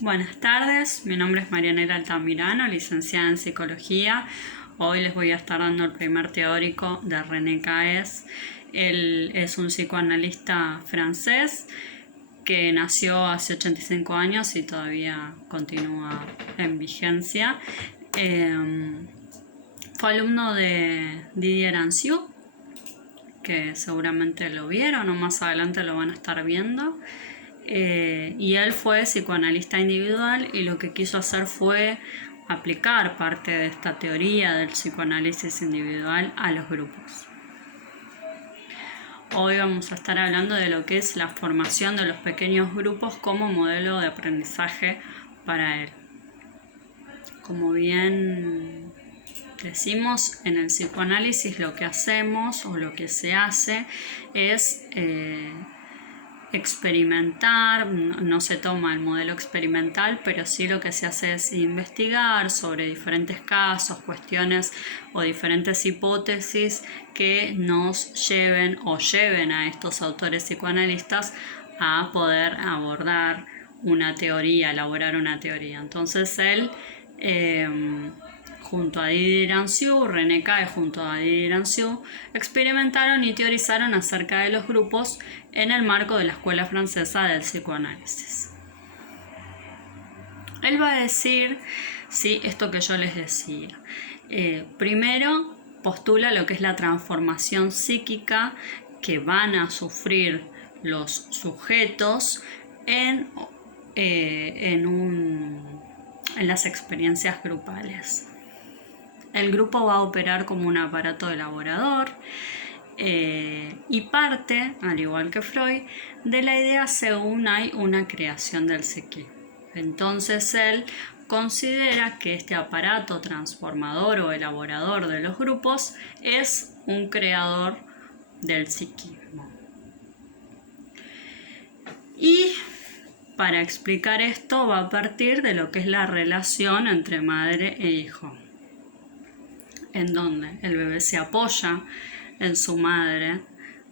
Buenas tardes, mi nombre es Marianela Altamirano, licenciada en Psicología. Hoy les voy a estar dando el primer teórico de René Caes. Él es un psicoanalista francés que nació hace 85 años y todavía continúa en vigencia. Fue alumno de Didier Rancière, que seguramente lo vieron o más adelante lo van a estar viendo. Y él fue psicoanalista individual y lo que quiso hacer fue aplicar parte de esta teoría del psicoanálisis individual a los grupos. Hoy vamos a estar hablando de lo que es la formación de los pequeños grupos como modelo de aprendizaje para él. Como bien decimos, en el psicoanálisis lo que hacemos o lo que se hace es experimentar, no se toma el modelo experimental, pero sí lo que se hace es investigar sobre diferentes casos, cuestiones o diferentes hipótesis que nos lleven a estos autores psicoanalistas a poder abordar una teoría, elaborar una teoría. Entonces él, junto a Didier Rancière, René Caes junto a Didier Rancière, experimentaron y teorizaron acerca de los grupos en el marco de la Escuela Francesa del Psicoanálisis. Él va a decir, sí, esto que yo les decía. Primero, postula lo que es la transformación psíquica que van a sufrir los sujetos en las experiencias grupales. El grupo va a operar como un aparato elaborador y parte, al igual que Freud, de la idea según hay una creación del psiquismo. Entonces él considera que este aparato transformador o elaborador de los grupos es un creador del psiquismo. Y para explicar esto va a partir de lo que es la relación entre madre e hijo, en donde el bebé se apoya en su madre,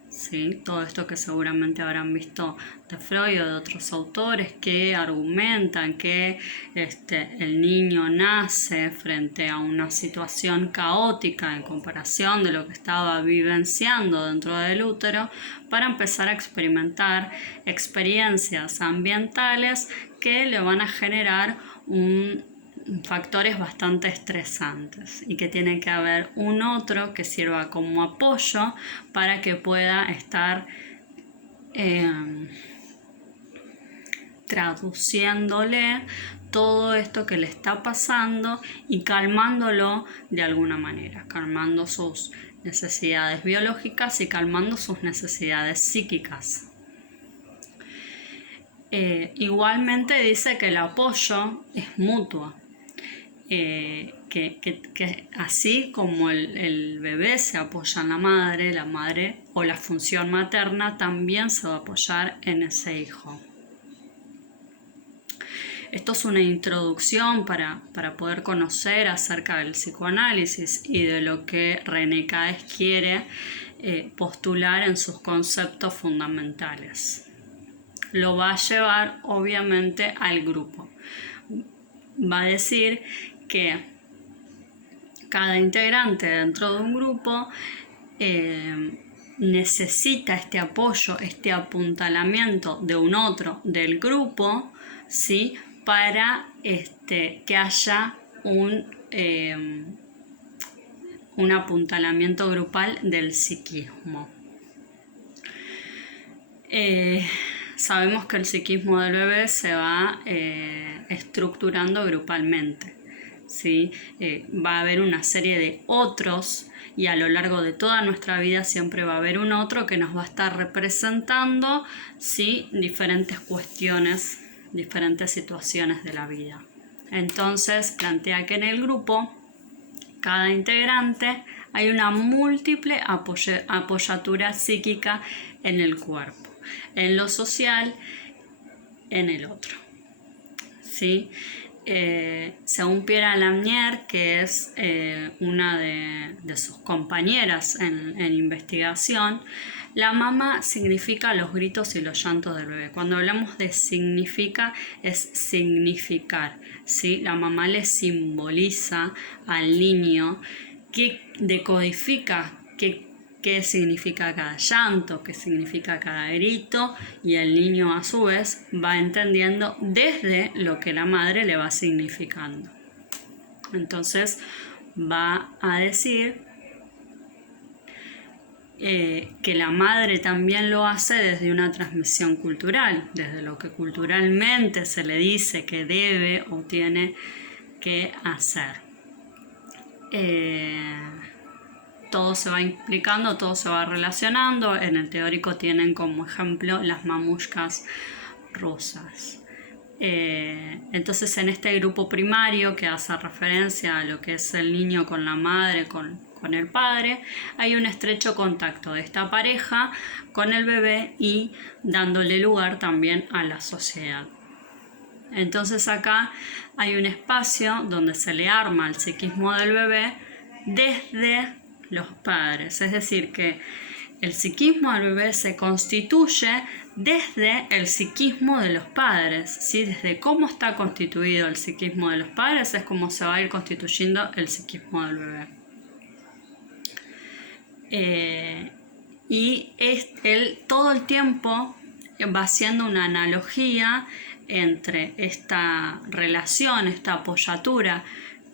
¿sí? Todo esto que seguramente habrán visto de Freud o de otros autores que argumentan que el niño nace frente a una situación caótica en comparación de lo que estaba vivenciando dentro del útero para empezar a experimentar experiencias ambientales que le van a generar factores bastante estresantes y que tiene que haber un otro que sirva como apoyo para que pueda estar traduciéndole todo esto que le está pasando y calmándolo de alguna manera, calmando sus necesidades biológicas y calmando sus necesidades psíquicas. Igualmente dice que el apoyo es mutuo. Que así como el bebé se apoya en la madre o la función materna también se va a apoyar en ese hijo. Esto es una introducción para poder conocer acerca del psicoanálisis y de lo que René Caes quiere postular en sus conceptos fundamentales. Lo va a llevar obviamente al grupo. Va a decir que cada integrante dentro de un grupo necesita este apoyo, este apuntalamiento de un otro del grupo, ¿sí? Para que haya un apuntalamiento grupal del psiquismo. Sabemos que el psiquismo del bebé se va estructurando grupalmente, ¿sí? Va a haber una serie de otros y a lo largo de toda nuestra vida siempre va a haber un otro que nos va a estar representando, ¿sí? Diferentes cuestiones, diferentes situaciones de la vida. Entonces plantea que en el grupo, cada integrante, hay una múltiple apoyatura psíquica en el cuerpo, en lo social, en el otro, ¿sí? según Pierre Lamier, que es una de sus compañeras en investigación, la mama significa los gritos y los llantos del bebé. Cuando hablamos de significa, es significar, ¿sí? La mamá le simboliza al niño, que decodifica qué significa cada llanto, qué significa cada grito, y el niño a su vez va entendiendo desde lo que la madre le va significando. Entonces va a decir que la madre también lo hace desde una transmisión cultural, desde lo que culturalmente se le dice que debe o tiene que hacer. Todo se va implicando, todo se va relacionando. En el teórico tienen como ejemplo las mamushkas rusas. Entonces, en este grupo primario que hace referencia a lo que es el niño con la madre, con el padre, hay un estrecho contacto de esta pareja con el bebé y dándole lugar también a la sociedad. Entonces acá hay un espacio donde se le arma el psiquismo del bebé desde los padres, es decir, que el psiquismo del bebé se constituye desde el psiquismo de los padres, ¿sí? Desde cómo está constituido el psiquismo de los padres es como se va a ir constituyendo el psiquismo del bebé. Y él todo el tiempo va haciendo una analogía entre esta relación, esta apoyatura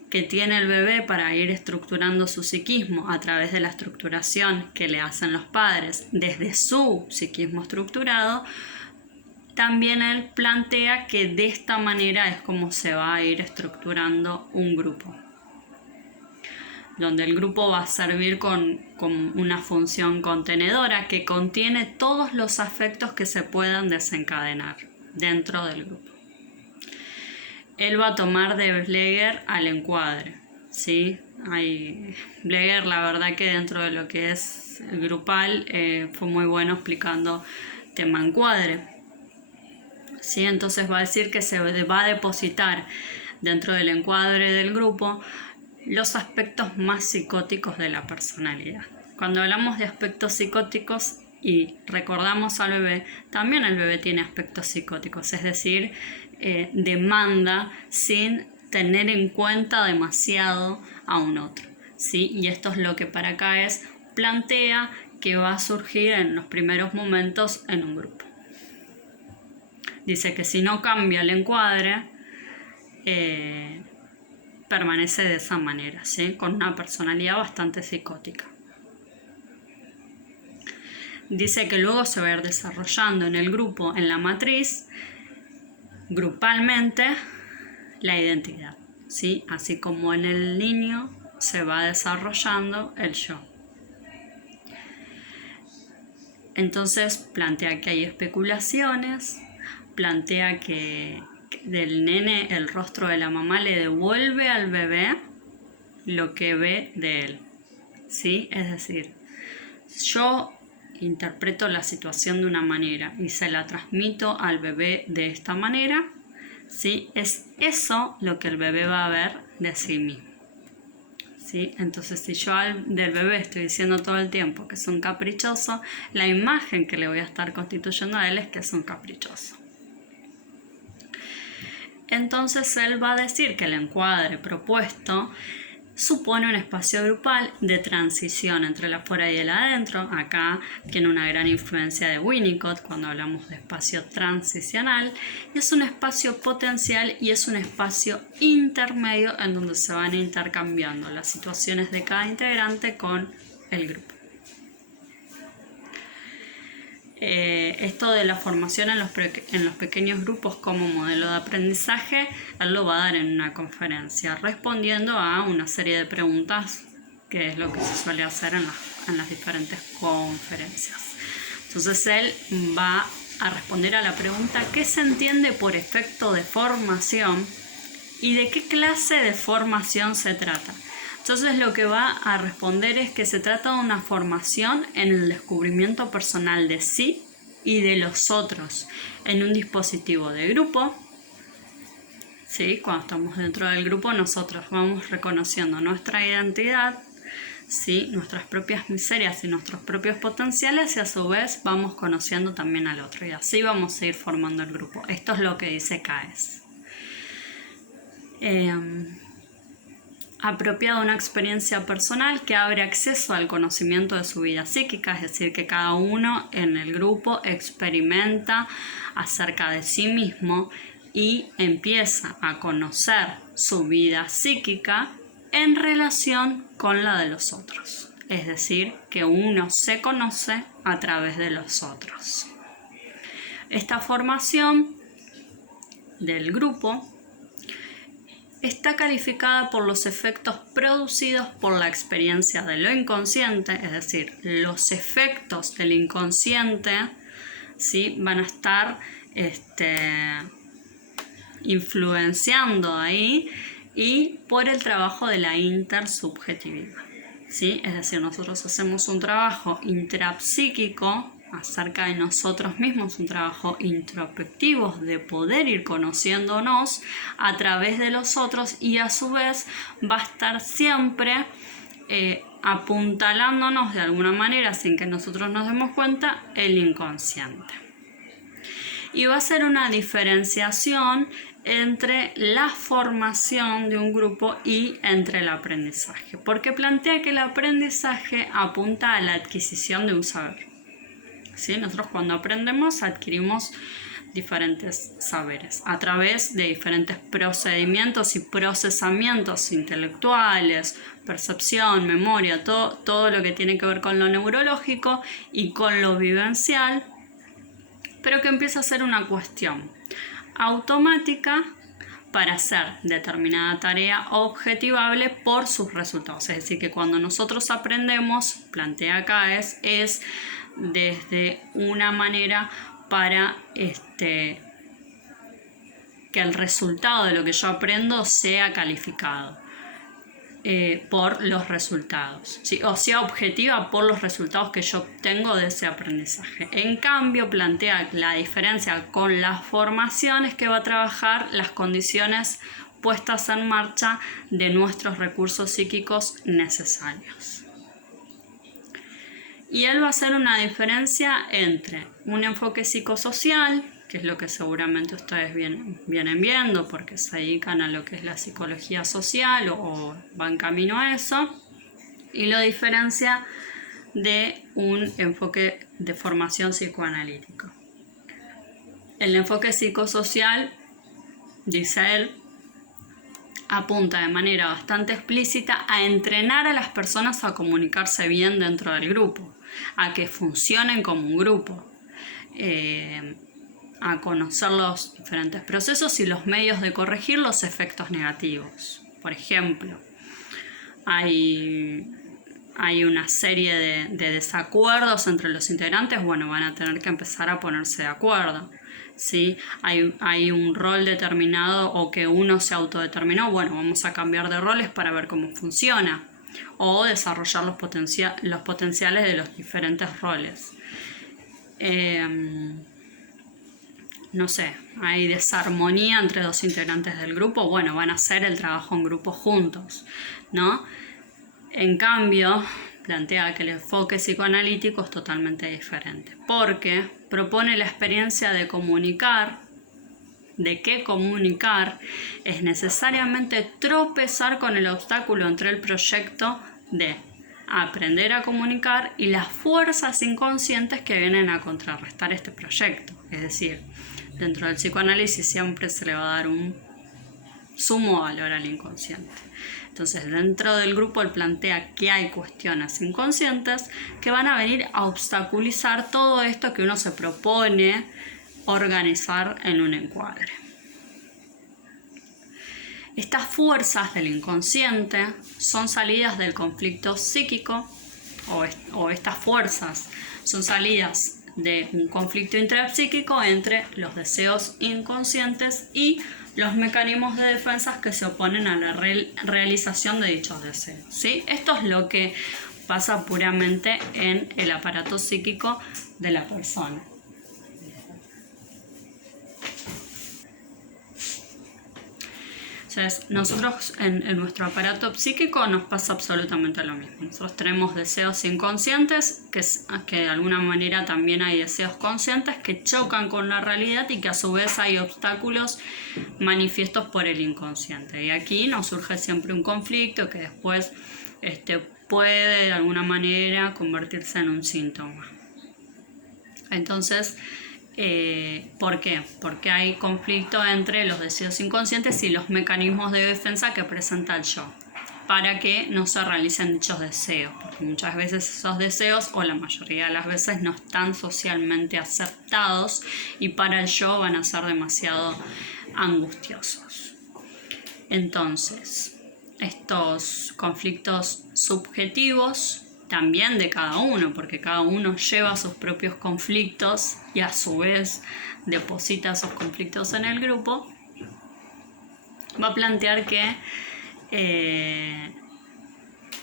que tiene el bebé para ir estructurando su psiquismo a través de la estructuración que le hacen los padres desde su psiquismo estructurado. También él plantea que de esta manera es como se va a ir estructurando un grupo, donde el grupo va a servir con una función contenedora que contiene todos los afectos que se puedan desencadenar dentro del grupo. Él va a tomar de Bleger al encuadre, ¿sí? Bleger, la verdad que dentro de lo que es grupal, fue muy bueno explicando tema encuadre, ¿sí? Entonces va a decir que se va a depositar dentro del encuadre del grupo los aspectos más psicóticos de la personalidad. Cuando hablamos de aspectos psicóticos y recordamos al bebé, también el bebé tiene aspectos psicóticos, es decir, demanda sin tener en cuenta demasiado a un otro, ¿sí? Y esto es lo que para acá plantea que va a surgir en los primeros momentos en un grupo. Dice que si no cambia el encuadre, permanece de esa manera, ¿sí? Con una personalidad bastante psicótica. Dice que luego se va a ir desarrollando en el grupo, en la matriz, grupalmente, la identidad, ¿sí? Así como en el niño se va desarrollando el yo. Entonces plantea que hay especulaciones, plantea que del nene el rostro de la mamá le devuelve al bebé lo que ve de él, ¿sí? Es decir, yo interpreto la situación de una manera y se la transmito al bebé de esta manera, ¿sí? Es eso lo que el bebé va a ver de sí mismo, ¿sí? Entonces, si yo del bebé estoy diciendo todo el tiempo que es un caprichoso, la imagen que le voy a estar constituyendo a él es que es un caprichoso. Entonces él va a decir que el encuadre propuesto supone un espacio grupal de transición entre el afuera y el adentro. Acá tiene una gran influencia de Winnicott cuando hablamos de espacio transicional. Y es un espacio potencial y es un espacio intermedio en donde se van intercambiando las situaciones de cada integrante con el grupo. Esto de la formación en los pequeños grupos como modelo de aprendizaje, él lo va a dar en una conferencia, respondiendo a una serie de preguntas, que es lo que se suele hacer en las diferentes conferencias. Entonces él va a responder a la pregunta ¿qué se entiende por efecto de formación y de qué clase de formación se trata? Entonces lo que va a responder es que se trata de una formación en el descubrimiento personal de sí y de los otros en un dispositivo de grupo ¿sí? Cuando estamos dentro del grupo, nosotros vamos reconociendo nuestra identidad, ¿sí? Nuestras propias miserias y nuestros propios potenciales, y a su vez vamos conociendo también al otro, y así vamos a ir formando el grupo. Esto es lo que dice Caes. Apropiado una experiencia personal que abre acceso al conocimiento de su vida psíquica, es decir, que cada uno en el grupo experimenta acerca de sí mismo y empieza a conocer su vida psíquica en relación con la de los otros. Es decir, que uno se conoce a través de los otros. Esta formación del grupo está calificada por los efectos producidos por la experiencia de lo inconsciente, es decir, los efectos del inconsciente, ¿sí? Van a estar influenciando ahí, y por el trabajo de la intersubjetividad, ¿sí? Es decir, nosotros hacemos un trabajo intrapsíquico acerca de nosotros mismos, un trabajo introspectivo de poder ir conociéndonos a través de los otros, y a su vez va a estar siempre apuntalándonos de alguna manera, sin que nosotros nos demos cuenta, el inconsciente. Y va a ser una diferenciación entre la formación de un grupo y entre el aprendizaje, porque plantea que el aprendizaje apunta a la adquisición de un saber, ¿sí? Nosotros cuando aprendemos adquirimos diferentes saberes a través de diferentes procedimientos y procesamientos intelectuales, percepción, memoria, todo lo que tiene que ver con lo neurológico y con lo vivencial, pero que empieza a ser una cuestión automática para hacer determinada tarea objetivable por sus resultados. Es decir, que cuando nosotros aprendemos, plantea Caes, es desde una manera para que el resultado de lo que yo aprendo sea calificado por los resultados, ¿sí? O sea objetiva por los resultados que yo obtengo de ese aprendizaje. En cambio, plantea la diferencia con las formaciones, que va a trabajar las condiciones puestas en marcha de nuestros recursos psíquicos necesarios. Y él va a hacer una diferencia entre un enfoque psicosocial, que es lo que seguramente ustedes vienen viendo porque se dedican a lo que es la psicología social o van camino a eso, y lo diferencia de un enfoque de formación psicoanalítico. El enfoque psicosocial, dice él, apunta de manera bastante explícita a entrenar a las personas a comunicarse bien dentro del grupo, a que funcionen como un grupo, a conocer los diferentes procesos y los medios de corregir los efectos negativos. Por ejemplo, hay una serie de desacuerdos entre los integrantes, bueno, van a tener que empezar a ponerse de acuerdo, ¿sí? Hay un rol determinado o que uno se autodeterminó, bueno, vamos a cambiar de roles para ver cómo funciona, o desarrollar los potenciales de los diferentes roles. No sé, hay desarmonía entre dos integrantes del grupo, bueno, van a hacer el trabajo en grupo juntos, ¿no? En cambio, plantea que el enfoque psicoanalítico es totalmente diferente, porque propone la experiencia de comunicar, de que comunicar es necesariamente tropezar con el obstáculo entre el proyecto de aprender a comunicar y las fuerzas inconscientes que vienen a contrarrestar este proyecto. Es decir, dentro del psicoanálisis siempre se le va a dar un sumo valor al inconsciente. Entonces, dentro del grupo él plantea que hay cuestiones inconscientes que van a venir a obstaculizar todo esto que uno se propone organizar en un encuadre. Estas fuerzas del inconsciente son salidas del conflicto psíquico, o estas fuerzas son salidas de un conflicto intrapsíquico entre los deseos inconscientes y los mecanismos de defensa que se oponen a la realización de dichos deseos, ¿sí? Esto es lo que pasa puramente en el aparato psíquico de la persona. Entonces, nosotros en nuestro aparato psíquico nos pasa absolutamente lo mismo. Nosotros tenemos deseos inconscientes, que de alguna manera también hay deseos conscientes que chocan con la realidad y que a su vez hay obstáculos manifiestos por el inconsciente. Y aquí nos surge siempre un conflicto que después puede de alguna manera convertirse en un síntoma. Entonces, ¿por qué? Porque hay conflicto entre los deseos inconscientes y los mecanismos de defensa que presenta el yo, para que no se realicen dichos deseos, porque muchas veces esos deseos, o la mayoría de las veces, no están socialmente aceptados y para el yo van a ser demasiado angustiosos. Entonces, estos conflictos subjetivos también de cada uno, porque cada uno lleva sus propios conflictos y a su vez deposita esos conflictos en el grupo, va a plantear que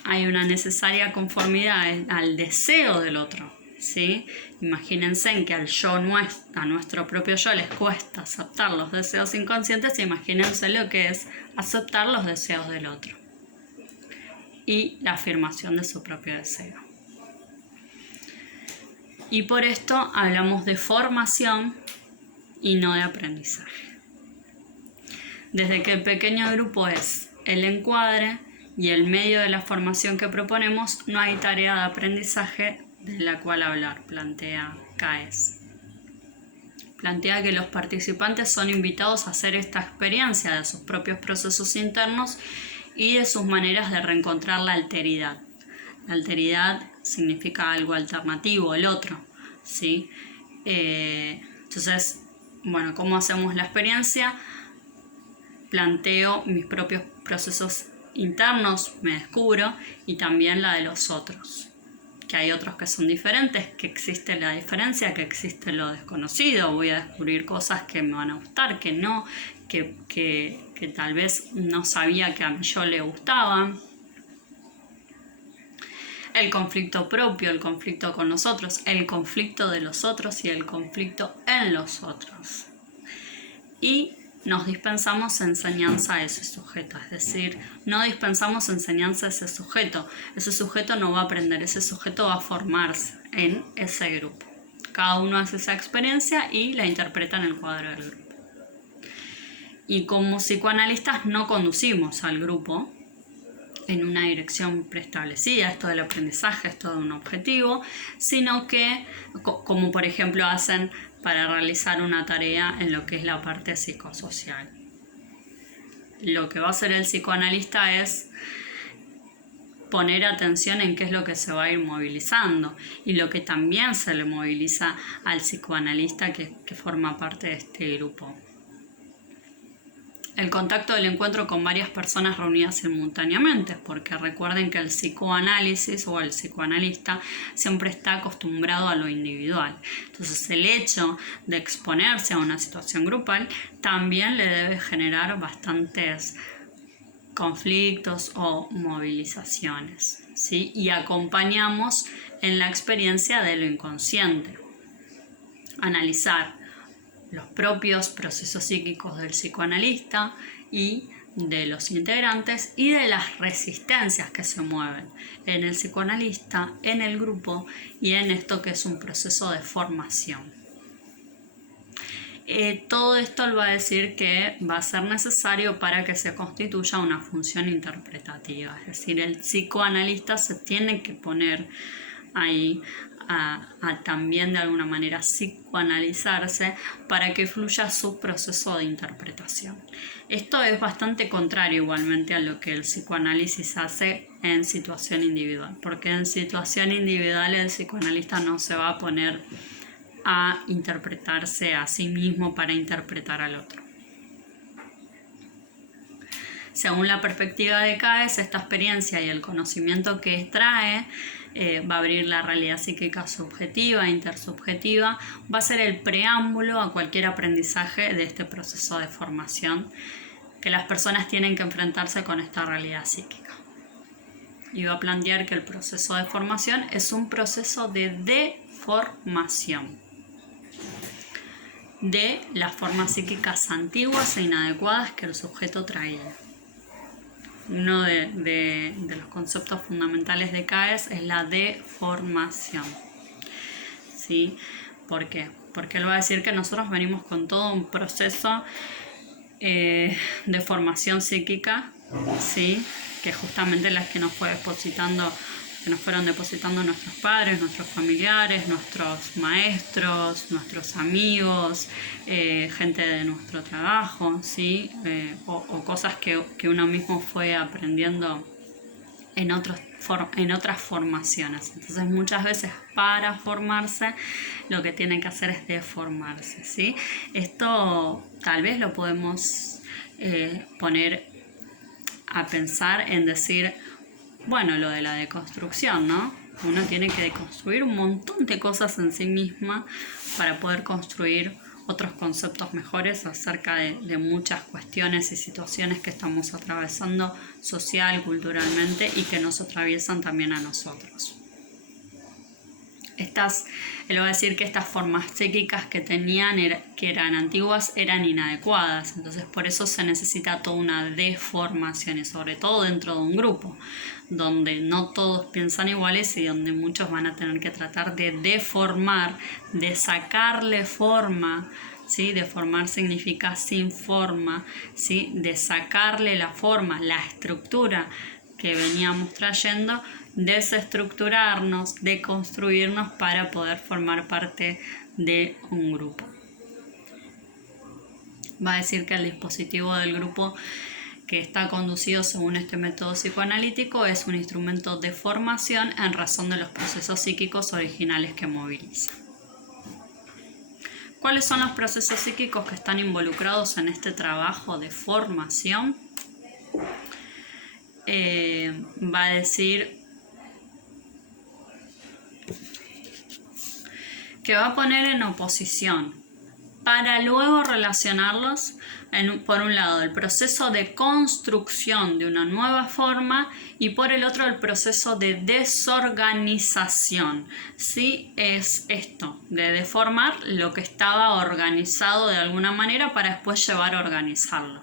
hay una necesaria conformidad al deseo del otro, ¿sí? Imagínense en que al yo a nuestro propio yo les cuesta aceptar los deseos inconscientes, imagínense lo que es aceptar los deseos del otro y la afirmación de su propio deseo. Y por esto hablamos de formación y no de aprendizaje. Desde que el pequeño grupo es el encuadre y el medio de la formación que proponemos, no hay tarea de aprendizaje de la cual hablar, plantea Caes. Plantea que los participantes son invitados a hacer esta experiencia de sus propios procesos internos y de sus maneras de reencontrar la alteridad. La alteridad significa algo alternativo, el otro, ¿sí? Entonces, bueno, ¿cómo hacemos la experiencia? Planteo mis propios procesos internos, me descubro, y también la de los otros. Que hay otros que son diferentes, que existe la diferencia, que existe lo desconocido. Voy a descubrir cosas que me van a gustar, que no, que tal vez no sabía que a mí yo le gustaban. El conflicto propio, el conflicto con los otros, el conflicto de los otros y el conflicto en los otros. Y nos dispensamos enseñanza a ese sujeto, es decir, no dispensamos enseñanza a ese sujeto no va a aprender, ese sujeto va a formarse en ese grupo. Cada uno hace esa experiencia y la interpreta en el cuadro del grupo. Y como psicoanalistas no conducimos al grupo en una dirección preestablecida, esto del aprendizaje es todo un objetivo, sino que, como por ejemplo hacen para realizar una tarea en lo que es la parte psicosocial. Lo que va a hacer el psicoanalista es poner atención en qué es lo que se va a ir movilizando y lo que también se le moviliza al psicoanalista que forma parte de este grupo. El contacto del encuentro con varias personas reunidas simultáneamente, porque recuerden que el psicoanálisis o el psicoanalista siempre está acostumbrado a lo individual. Entonces el hecho de exponerse a una situación grupal también le debe generar bastantes conflictos o movilizaciones, ¿sí? Y acompañamos en la experiencia de lo inconsciente. Analizar los propios procesos psíquicos del psicoanalista y de los integrantes y de las resistencias que se mueven en el psicoanalista, en el grupo y en esto que es un proceso de formación. Todo esto le va a decir que va a ser necesario para que se constituya una función interpretativa, es decir, el psicoanalista se tiene que poner ahí a también de alguna manera psicoanalizarse para que fluya su proceso de interpretación. Esto es bastante contrario igualmente a lo que el psicoanálisis hace en situación individual, porque en situación individual el psicoanalista no se va a poner a interpretarse a sí mismo para interpretar al otro. Según la perspectiva de Caes, esta experiencia y el conocimiento que extrae va a abrir la realidad psíquica subjetiva, intersubjetiva, va a ser el preámbulo a cualquier aprendizaje de este proceso de formación que las personas tienen que enfrentarse con esta realidad psíquica. Y va a plantear que el proceso de formación es un proceso de deformación. de las formas psíquicas antiguas e inadecuadas que el sujeto traía. Uno de los conceptos fundamentales de CAES es la deformación. ¿Sí? ¿Por qué? Porque él va a decir que nosotros venimos con todo un proceso de formación psíquica, ¿sí? Que justamente las que nos fueron depositando nuestros padres, nuestros familiares, nuestros maestros, nuestros amigos, gente de nuestro trabajo, ¿sí? O cosas que uno mismo fue aprendiendo en otras formaciones. Entonces muchas veces para formarse lo que tiene que hacer es deformarse, ¿sí? Esto tal vez lo podemos poner a pensar en decir, bueno, lo de la deconstrucción, ¿no? Uno tiene que deconstruir un montón de cosas en sí misma para poder construir otros conceptos mejores acerca de muchas cuestiones y situaciones que estamos atravesando social, culturalmente y que nos atraviesan también a nosotros. Él va a decir que estas formas psíquicas que tenían, que eran antiguas, eran inadecuadas. Entonces por eso se necesita toda una deformación y sobre todo dentro de un grupo donde no todos piensan iguales y donde muchos van a tener que tratar de deformar, de sacarle forma, ¿sí? Deformar significa sin forma, ¿sí? De sacarle la forma, la estructura que veníamos trayendo, desestructurarnos, deconstruirnos para poder formar parte de un grupo. Va a decir que el dispositivo del grupo que está conducido según este método psicoanalítico es un instrumento de formación en razón de los procesos psíquicos originales que moviliza. ¿Cuáles son los procesos psíquicos que están involucrados en este trabajo de formación? Va a decir que va a poner en oposición para luego relacionarlos por un lado el proceso de construcción de una nueva forma y por el otro el proceso de desorganización. ¿Sí? Es esto, de deformar lo que estaba organizado de alguna manera para después llevar a organizarlo.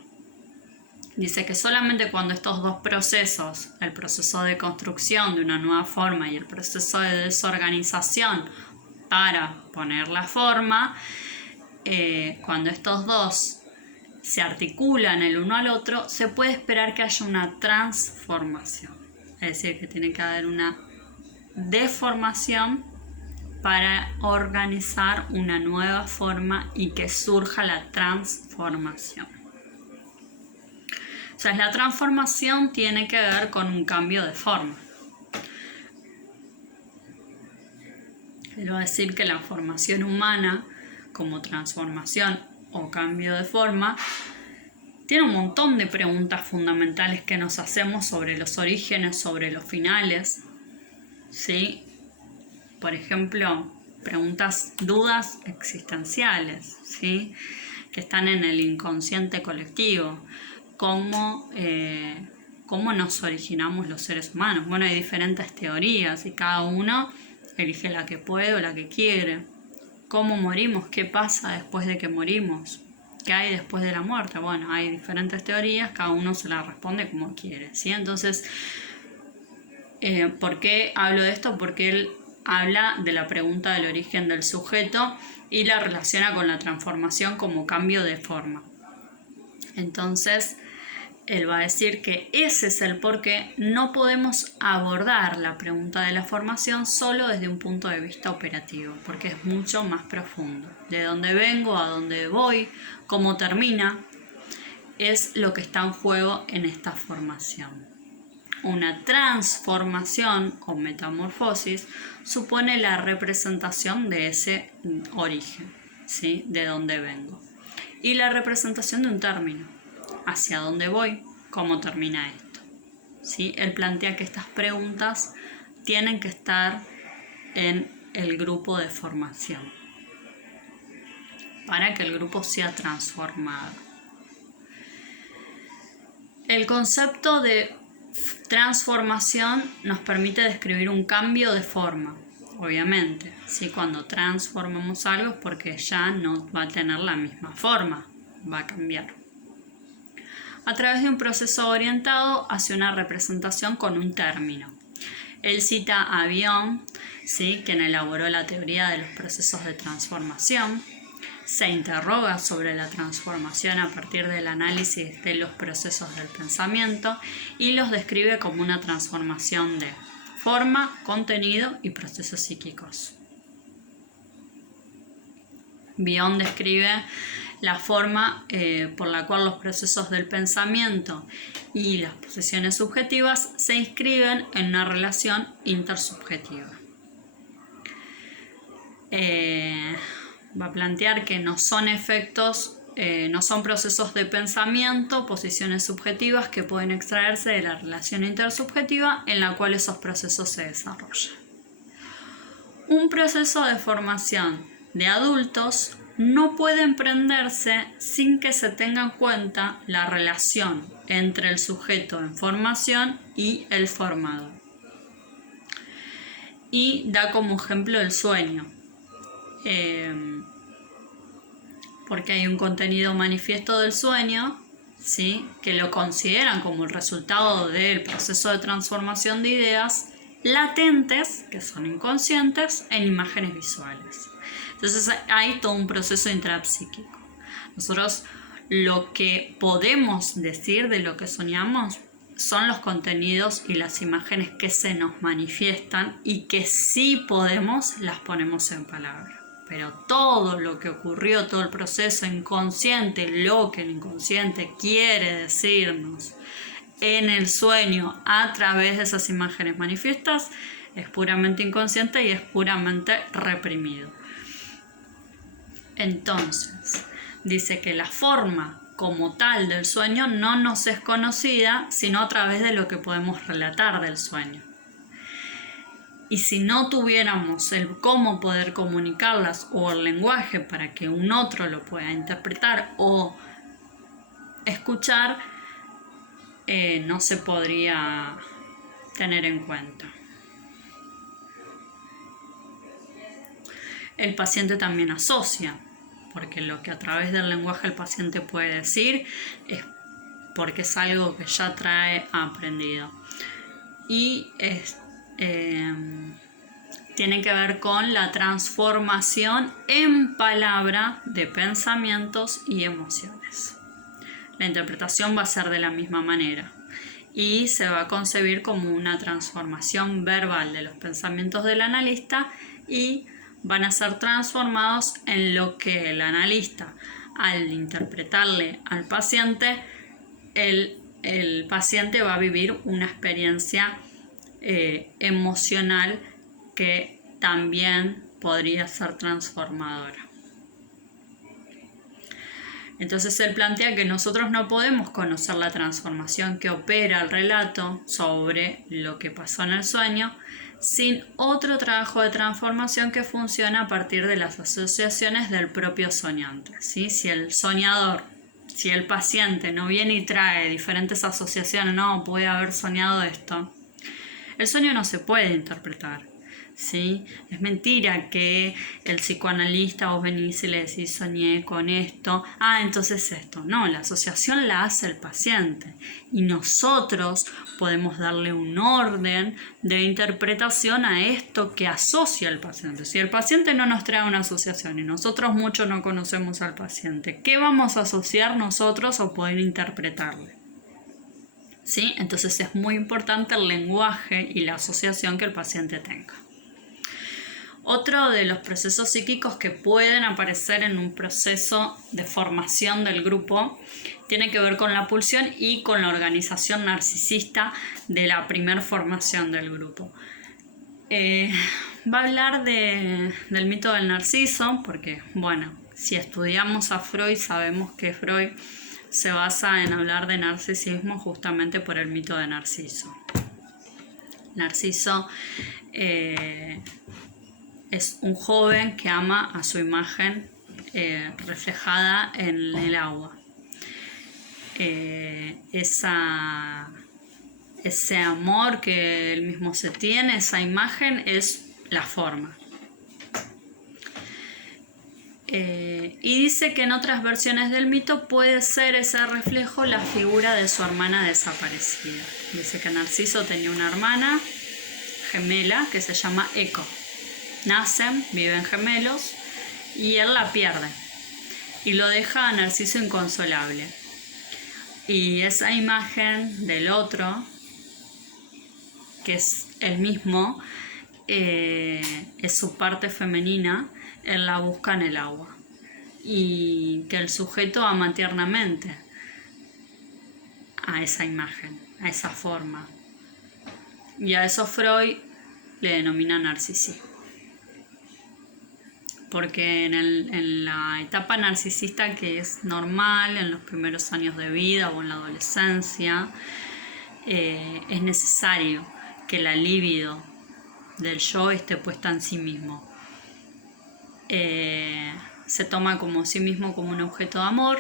Dice que solamente cuando estos dos procesos, el proceso de construcción de una nueva forma y el proceso de desorganización para poner la forma, cuando estos dos se articulan el uno al otro, se puede esperar que haya una transformación. Es decir, que tiene que haber una deformación para organizar una nueva forma y que surja la transformación. O sea, la transformación tiene que ver con un cambio de forma. Él va a decir que la formación humana, como transformación o cambio de forma, tiene un montón de preguntas fundamentales que nos hacemos sobre los orígenes, sobre los finales, ¿sí? Por ejemplo, dudas existenciales, ¿sí? Que están en el inconsciente colectivo. ¿Cómo nos originamos los seres humanos? Bueno, hay diferentes teorías y cada uno elige la que puede o la que quiere. ¿Cómo morimos? ¿Qué pasa después de que morimos? ¿Qué hay después de la muerte? Bueno, hay diferentes teorías, cada uno se la responde como quiere, ¿sí? Entonces, ¿por qué hablo de esto? Porque él habla de la pregunta del origen del sujeto y la relaciona con la transformación como cambio de forma. Entonces, él va a decir que ese es el por qué no podemos abordar la pregunta de la formación solo desde un punto de vista operativo, porque es mucho más profundo. De dónde vengo, a dónde voy, cómo termina, es lo que está en juego en esta formación. Una transformación o metamorfosis supone la representación de ese origen, ¿sí? De dónde vengo. Y la representación de un término. ¿Hacia dónde voy? ¿Cómo termina esto? ¿Sí? Él plantea que estas preguntas tienen que estar en el grupo de formación para que el grupo sea transformado. El concepto de transformación nos permite describir un cambio de forma, obviamente. ¿Sí? Cuando transformamos algo es porque ya no va a tener la misma forma, va a cambiar. A través de un proceso orientado hacia una representación con un término. Él cita a Bion, ¿sí? Quien elaboró la teoría de los procesos de transformación. Se interroga sobre la transformación a partir del análisis de los procesos del pensamiento y los describe como una transformación de forma, contenido y procesos psíquicos. Bion describe la forma por la cual los procesos del pensamiento y las posiciones subjetivas se inscriben en una relación intersubjetiva. Va a plantear que no son efectos, no son procesos de pensamiento, posiciones subjetivas que pueden extraerse de la relación intersubjetiva en la cual esos procesos se desarrollan. Un proceso de formación de adultos no puede emprenderse sin que se tenga en cuenta la relación entre el sujeto en formación y el formador. Y da como ejemplo el sueño. Porque hay un contenido manifiesto del sueño, ¿sí? Que lo consideran como el resultado del proceso de transformación de ideas latentes, que son inconscientes, en imágenes visuales. Entonces hay todo un proceso intrapsíquico. Nosotros lo que podemos decir de lo que soñamos son los contenidos y las imágenes que se nos manifiestan y que sí podemos las ponemos en palabras. Pero todo lo que ocurrió, todo el proceso inconsciente, lo que el inconsciente quiere decirnos en el sueño a través de esas imágenes manifiestas, es puramente inconsciente y es puramente reprimido. Entonces, dice que la forma como tal del sueño no nos es conocida, sino a través de lo que podemos relatar del sueño. Y si no tuviéramos el cómo poder comunicarlas o el lenguaje para que un otro lo pueda interpretar o escuchar, no se podría tener en cuenta. El paciente también asocia, porque lo que a través del lenguaje el paciente puede decir es porque es algo que ya trae aprendido. Y tiene que ver con la transformación en palabra de pensamientos y emociones. La interpretación va a ser de la misma manera y se va a concebir como una transformación verbal de los pensamientos del analista y van a ser transformados en lo que el analista, al interpretarle al paciente, el paciente va a vivir una experiencia emocional que también podría ser transformadora. Entonces él plantea que nosotros no podemos conocer la transformación que opera el relato sobre lo que pasó en el sueño sin otro trabajo de transformación que funciona a partir de las asociaciones del propio soñante, ¿sí? Si el soñador, si el paciente no viene y trae diferentes asociaciones, no, puede haber soñado esto, el sueño no se puede interpretar. ¿Sí? Es mentira que el psicoanalista vos venís y le decís soñé con esto, entonces esto. No, la asociación la hace el paciente y nosotros podemos darle un orden de interpretación a esto que asocia el paciente. Si el paciente no nos trae una asociación y nosotros mucho no conocemos al paciente, ¿qué vamos a asociar nosotros o poder interpretarle? ¿Sí? Entonces es muy importante el lenguaje y la asociación que el paciente tenga. Otro de los procesos psíquicos que pueden aparecer en un proceso de formación del grupo tiene que ver con la pulsión y con la organización narcisista de la primer formación del grupo. Va a hablar del mito del narciso, porque, bueno, si estudiamos a Freud sabemos que Freud se basa en hablar de narcisismo justamente por el mito de Narciso. Narciso es un joven que ama a su imagen reflejada en el agua. Ese amor que él mismo se tiene, esa imagen es la forma. Y dice que en otras versiones del mito puede ser ese reflejo la figura de su hermana desaparecida. Dice que Narciso tenía una hermana gemela que se llama Eco. Nacen, viven gemelos y él la pierde y lo deja a Narciso inconsolable. Y esa imagen del otro, que es el mismo, es su parte femenina, él la busca en el agua y que el sujeto ama tiernamente a esa imagen, a esa forma, y a eso Freud le denomina narcisismo, porque en la etapa narcisista, que es normal en los primeros años de vida o en la adolescencia, es necesario que la libido del yo esté puesta en sí mismo. Se toma como sí mismo como un objeto de amor,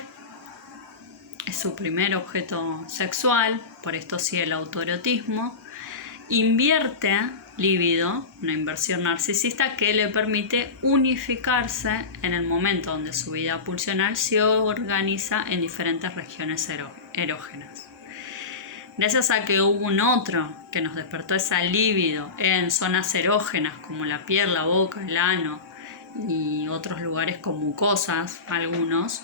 es su primer objeto sexual, por esto sigue el autoerotismo, invierte líbido, una inversión narcisista que le permite unificarse en el momento donde su vida pulsional se organiza en diferentes regiones erógenas. Gracias a que hubo un otro que nos despertó esa líbido en zonas erógenas como la piel, la boca, el ano y otros lugares con mucosas, algunos,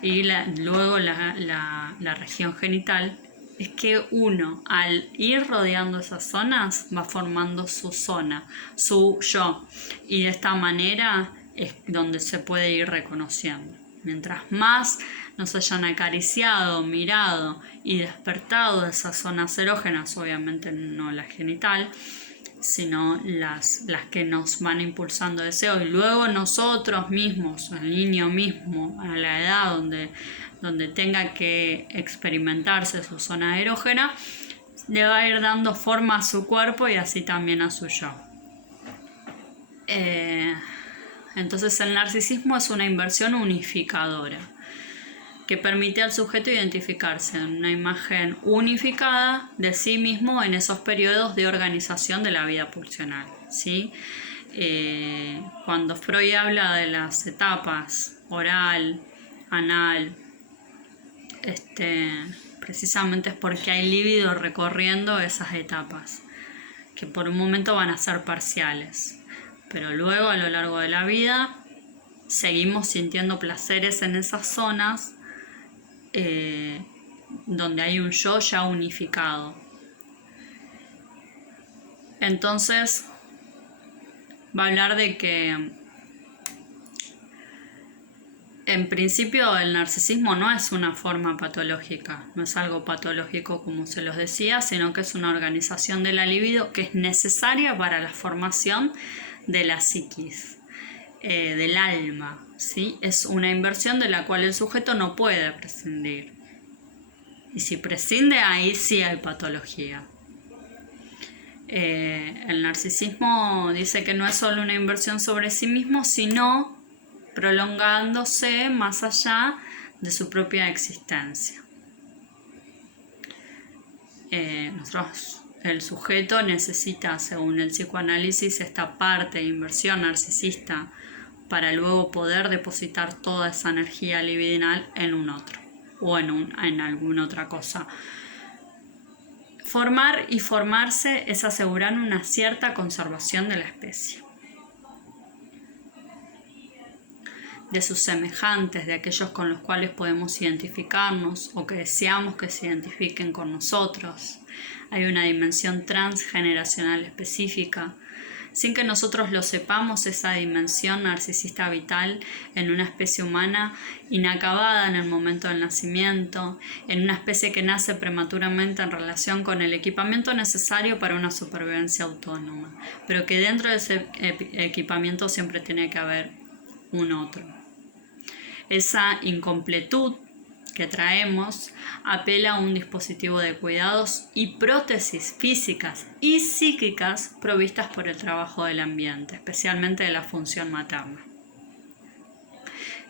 y luego la región genital, es que uno, al ir rodeando esas zonas, va formando su zona, su yo, y de esta manera es donde se puede ir reconociendo. Mientras más nos hayan acariciado, mirado y despertado de esas zonas erógenas, obviamente no la genital, sino las que nos van impulsando deseo, y luego nosotros mismos, el niño mismo, a la edad donde tenga que experimentarse su zona erógena, le va a ir dando forma a su cuerpo y así también a su yo. Entonces el narcisismo es una inversión unificadora que permite al sujeto identificarse en una imagen unificada de sí mismo en esos periodos de organización de la vida pulsional, ¿sí? Cuando Freud habla de las etapas oral, anal, precisamente es porque hay líbido recorriendo esas etapas, que por un momento van a ser parciales, pero luego a lo largo de la vida seguimos sintiendo placeres en esas zonas donde hay un yo ya unificado. Entonces va a hablar de que en principio el narcisismo no es una forma patológica, no es algo patológico como se los decía, sino que es una organización de la libido que es necesaria para la formación de la psiquis, del alma, ¿sí? Es una inversión de la cual el sujeto no puede prescindir. Y si prescinde, ahí sí hay patología. El narcisismo dice que no es solo una inversión sobre sí mismo, sino prolongándose más allá de su propia existencia. El sujeto necesita, según el psicoanálisis, esta parte de inversión narcisista para luego poder depositar toda esa energía libidinal en un otro o en alguna otra cosa. Formar y formarse es asegurar una cierta conservación de la especie, de sus semejantes, de aquellos con los cuales podemos identificarnos o que deseamos que se identifiquen con nosotros. Hay una dimensión transgeneracional específica. Sin que nosotros lo sepamos, esa dimensión narcisista vital en una especie humana inacabada en el momento del nacimiento, en una especie que nace prematuramente en relación con el equipamiento necesario para una supervivencia autónoma, pero que dentro de ese equipamiento siempre tiene que haber un otro. Esa incompletud que traemos apela a un dispositivo de cuidados y prótesis físicas y psíquicas provistas por el trabajo del ambiente, especialmente de la función materna.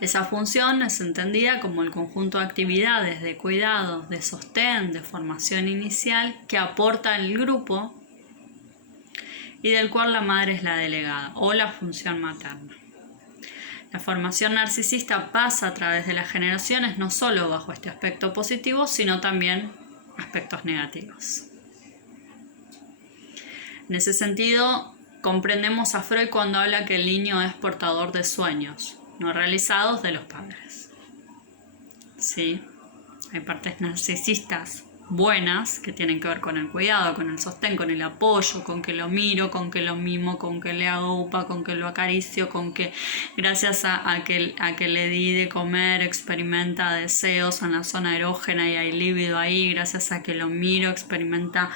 Esa función es entendida como el conjunto de actividades de cuidado, de sostén, de formación inicial que aporta el grupo y del cual la madre es la delegada o la función materna. La formación narcisista pasa a través de las generaciones no solo bajo este aspecto positivo, sino también aspectos negativos. En ese sentido, comprendemos a Freud cuando habla que el niño es portador de sueños no realizados de los padres. ¿Sí? Hay partes narcisistas buenas que tienen que ver con el cuidado, con el sostén, con el apoyo, con que lo miro, con que lo mimo, con que le hago upa, con que lo acaricio, con que gracias a que le di de comer experimenta deseos en la zona erógena y hay líbido ahí, gracias a que lo miro experimenta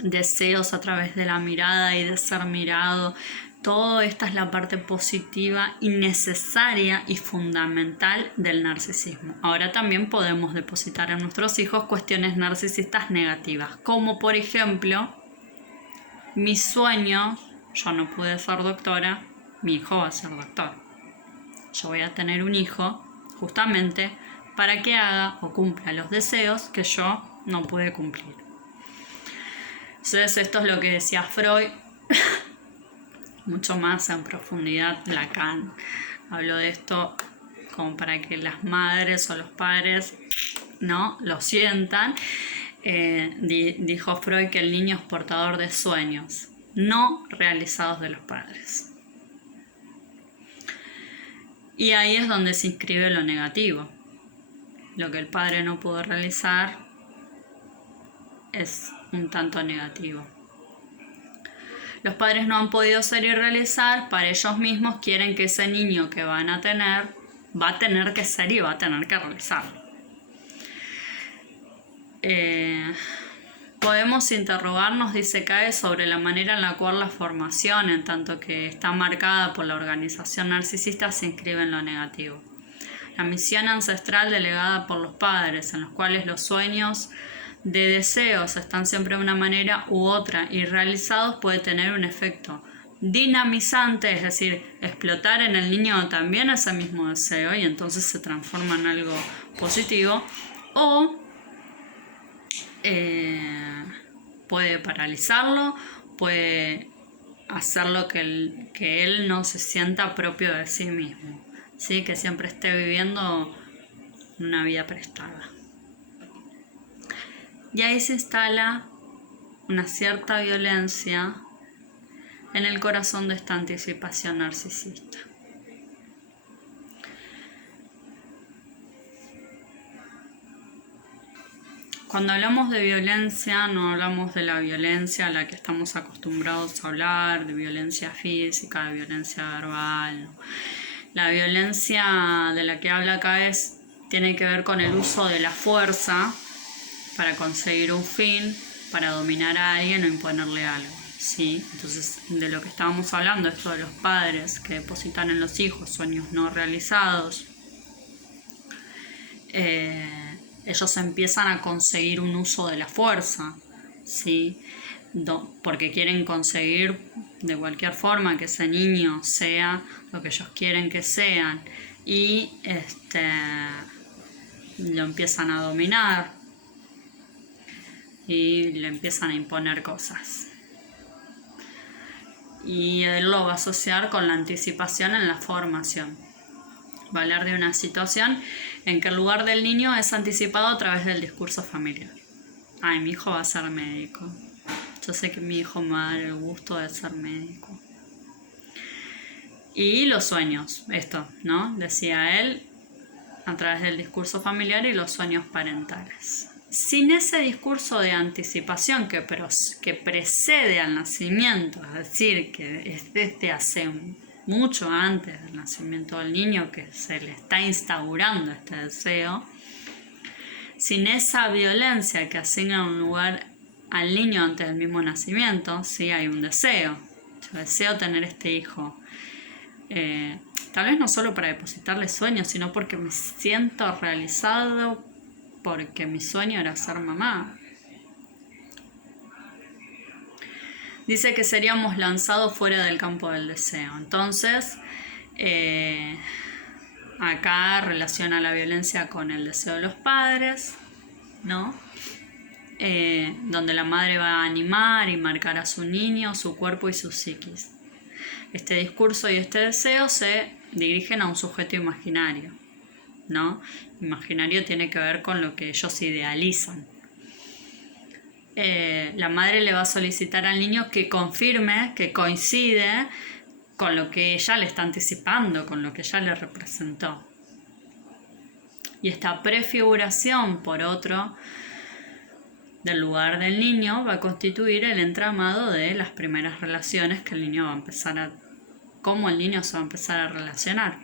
deseos a través de la mirada y de ser mirado. Todo esta es la parte positiva y necesaria y fundamental del narcisismo. Ahora también podemos depositar en nuestros hijos cuestiones narcisistas negativas, como por ejemplo, mis sueños, yo no pude ser doctora, mi hijo va a ser doctor. Yo voy a tener un hijo justamente para que haga o cumpla los deseos que yo no pude cumplir. Entonces esto es lo que decía Freud, mucho más en profundidad Lacan. Habló de esto como para que las madres o los padres no lo sientan. Dijo Freud que el niño es portador de sueños no realizados de los padres. Y ahí es donde se inscribe lo negativo. Lo que el padre no pudo realizar es un tanto negativo. Los padres no han podido ser y realizar, para ellos mismos quieren que ese niño que van a tener va a tener que ser y va a tener que realizarlo. Podemos interrogarnos, dice Cae, sobre la manera en la cual la formación, en tanto que está marcada por la organización narcisista, se inscribe en lo negativo. La misión ancestral delegada por los padres, en los cuales los sueños de deseos están siempre de una manera u otra y realizados, puede tener un efecto dinamizante, es decir, explotar en el niño también ese mismo deseo y entonces se transforma en algo positivo, o puede paralizarlo, puede hacerlo que él no se sienta propio de sí mismo, ¿sí? Que siempre esté viviendo una vida prestada. Y ahí se instala una cierta violencia en el corazón de esta anticipación narcisista. Cuando hablamos de violencia, no hablamos de la violencia a la que estamos acostumbrados a hablar, de violencia física, de violencia verbal. ¿No? La violencia de la que habla acá tiene que ver con el uso de la fuerza para conseguir un fin, para dominar a alguien o imponerle algo, ¿sí? Entonces, de lo que estábamos hablando, esto de los padres que depositan en los hijos sueños no realizados, ellos empiezan a conseguir un uso de la fuerza, ¿sí? Porque quieren conseguir de cualquier forma que ese niño sea lo que ellos quieren que sean y lo empiezan a dominar y le empiezan a imponer cosas. Y él lo va a asociar con la anticipación en la formación. Va a hablar de una situación en que el lugar del niño es anticipado a través del discurso familiar. Ay, mi hijo va a ser médico. Yo sé que mi hijo me va a dar el gusto de ser médico. Y los sueños, esto, ¿no? Decía él, a través del discurso familiar y los sueños parentales. Sin ese discurso de anticipación que precede al nacimiento, es decir, que es desde hace mucho antes del nacimiento del niño que se le está instaurando este deseo, sin esa violencia que asigna un lugar al niño antes del mismo nacimiento, sí hay un deseo. Yo deseo tener este hijo. Tal vez no solo para depositarle sueños, sino porque me siento realizado, porque mi sueño era ser mamá. Dice que seríamos lanzados fuera del campo del deseo. Entonces, acá relaciona la violencia con el deseo de los padres, ¿no? donde la madre va a animar y marcar a su niño, su cuerpo y su psiquis. Este discurso y este deseo se dirigen a un sujeto imaginario, ¿no? Imaginario tiene que ver con lo que ellos idealizan. La madre le va a solicitar al niño que confirme, que coincide con lo que ella le está anticipando, con lo que ella le representó. Y esta prefiguración, por otro, del lugar del niño va a constituir el entramado de las primeras relaciones que el niño va a empezar a... cómo el niño se va a empezar a relacionar.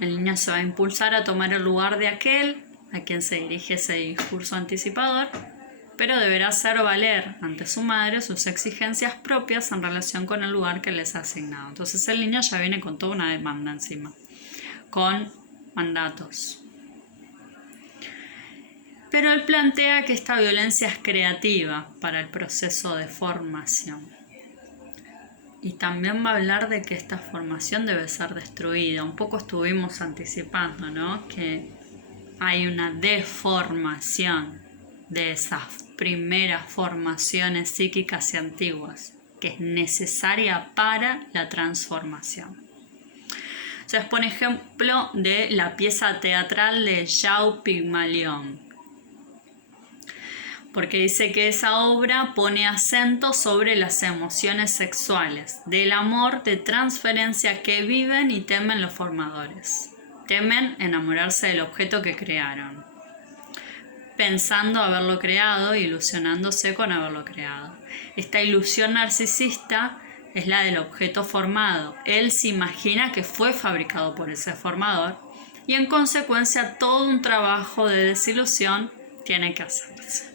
El niño se va a impulsar a tomar el lugar de aquel a quien se dirige ese discurso anticipador, pero deberá hacer valer ante su madre sus exigencias propias en relación con el lugar que les ha asignado. Entonces el niño ya viene con toda una demanda encima, con mandatos. Pero él plantea que esta violencia es creativa para el proceso de formación. Y también va a hablar de que esta formación debe ser destruida. Un poco estuvimos anticipando, ¿no? Que hay una deformación de esas primeras formaciones psíquicas y antiguas, que es necesaria para la transformación. O sea, es por ejemplo de la pieza teatral de João Pigmalión, porque dice que esa obra pone acento sobre las emociones sexuales, del amor de transferencia que viven y temen los formadores. Temen enamorarse del objeto que crearon, pensando haberlo creado, ilusionándose con haberlo creado. Esta ilusión narcisista es la del objeto formado. Él se imagina que fue fabricado por ese formador y en consecuencia todo un trabajo de desilusión tiene que hacerse.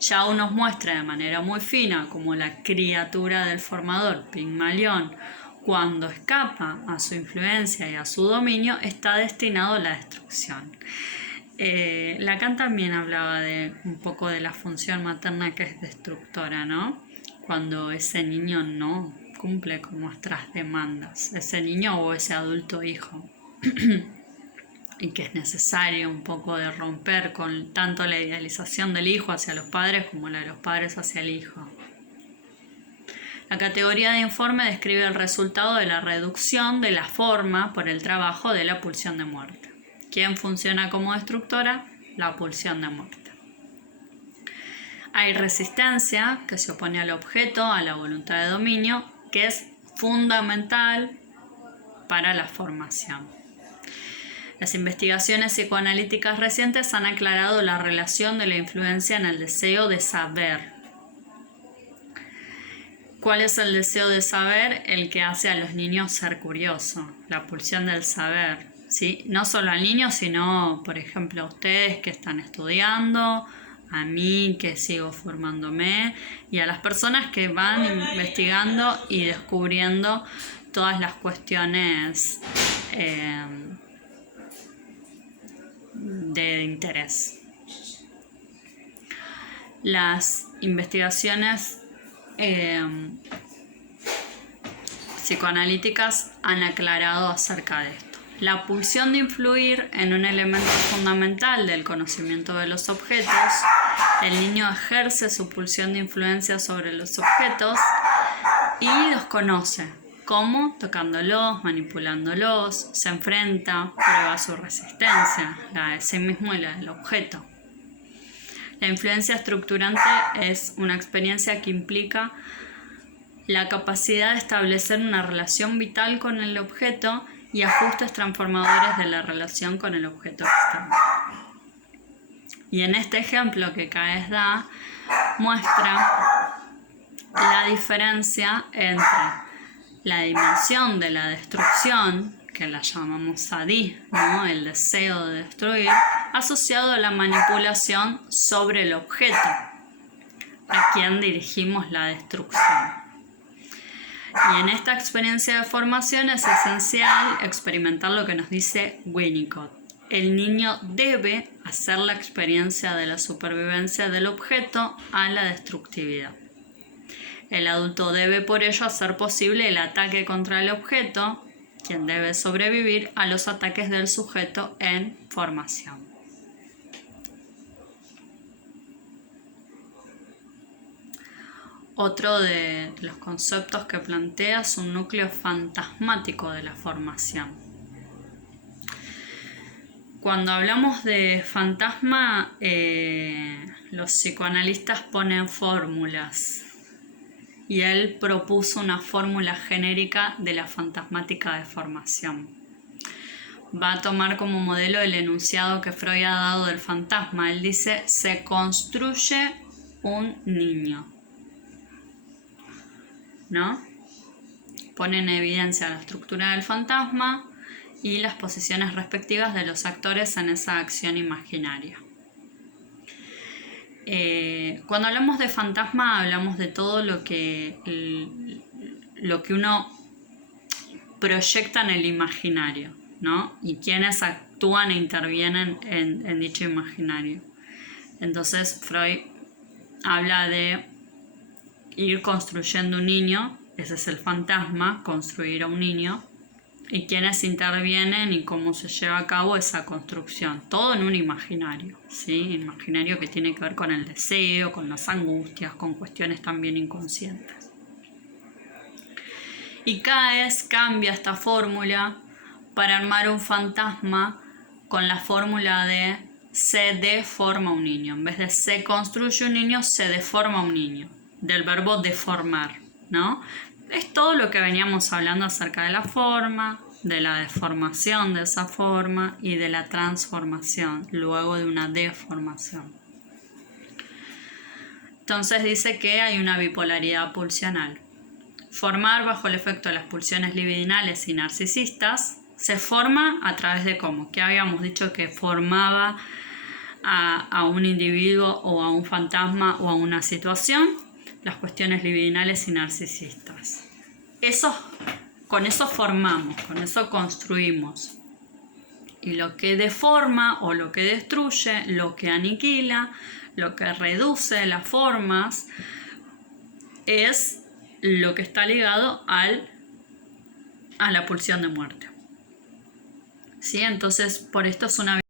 João nos muestra de manera muy fina cómo la criatura del formador, Pigmalión, cuando escapa a su influencia y a su dominio, está destinado a la destrucción. Lacan también hablaba de un poco de la función materna que es destructora, ¿no? Cuando ese niño no cumple con nuestras demandas, ese niño o ese adulto hijo. Y que es necesario un poco de romper con tanto la idealización del hijo hacia los padres como la de los padres hacia el hijo. La categoría de informe describe el resultado de la reducción de la forma por el trabajo de la pulsión de muerte. ¿Quién funciona como destructora? La pulsión de muerte. Hay resistencia, que se opone al objeto, a la voluntad de dominio, que es fundamental para la formación. Las investigaciones psicoanalíticas recientes han aclarado la relación de la influencia en el deseo de saber. ¿Cuál es el deseo de saber? El que hace a los niños ser curiosos, la pulsión del saber, ¿sí? No solo al niño, sino, por ejemplo, a ustedes que están estudiando, a mí que sigo formándome y a las personas que van investigando y descubriendo todas las cuestiones de interés. Las investigaciones psicoanalíticas han aclarado acerca de esto. La pulsión de influir en un elemento fundamental del conocimiento de los objetos. El niño ejerce su pulsión de influencia sobre los objetos y los conoce. ¿Cómo? Tocándolos, manipulándolos, se enfrenta, prueba su resistencia, la de sí mismo y la del objeto. La influencia estructurante es una experiencia que implica la capacidad de establecer una relación vital con el objeto y ajustes transformadores de la relación con el objeto externo. Y en este ejemplo que Caes da, muestra la diferencia entre la dimensión de la destrucción, que la llamamos sadí, ¿no? El deseo de destruir, asociado a la manipulación sobre el objeto, a quien dirigimos la destrucción. Y en esta experiencia de formación es esencial experimentar lo que nos dice Winnicott. El niño debe hacer la experiencia de la supervivencia del objeto a la destructividad. El adulto debe por ello hacer posible el ataque contra el objeto, quien debe sobrevivir a los ataques del sujeto en formación. Otro de los conceptos que plantea es un núcleo fantasmático de la formación. Cuando hablamos de fantasma, los psicoanalistas ponen fórmulas y él propuso una fórmula genérica de la fantasmática de formación. Va a tomar como modelo el enunciado que Freud ha dado del fantasma. Él dice: se construye un niño, ¿no? Pone en evidencia la estructura del fantasma y las posiciones respectivas de los actores en esa acción imaginaria. Cuando hablamos de fantasma, hablamos de todo lo que uno proyecta en el imaginario, ¿no? Y quienes actúan e intervienen en dicho imaginario. Entonces Freud habla de ir construyendo un niño, ese es el fantasma, construir a un niño, y quienes intervienen y cómo se lleva a cabo esa construcción. Todo en un imaginario, ¿sí? Imaginario que tiene que ver con el deseo, con las angustias, con cuestiones también inconscientes. Y Caes cambia esta fórmula para armar un fantasma con la fórmula de se deforma un niño. En vez de se construye un niño, se deforma un niño, del verbo deformar, ¿no? Es todo lo que veníamos hablando acerca de la forma, de la deformación de esa forma y de la transformación luego de una deformación. Entonces dice que hay una bipolaridad pulsional. Formar bajo el efecto de las pulsiones libidinales y narcisistas se forma a través de cómo, que habíamos dicho que formaba a un individuo o a un fantasma o a una situación, las cuestiones libidinales y narcisistas. Con eso formamos, con eso construimos. Y lo que deforma o lo que destruye, lo que aniquila, lo que reduce las formas, es lo que está ligado a la pulsión de muerte. ¿Sí? Entonces, por esto es una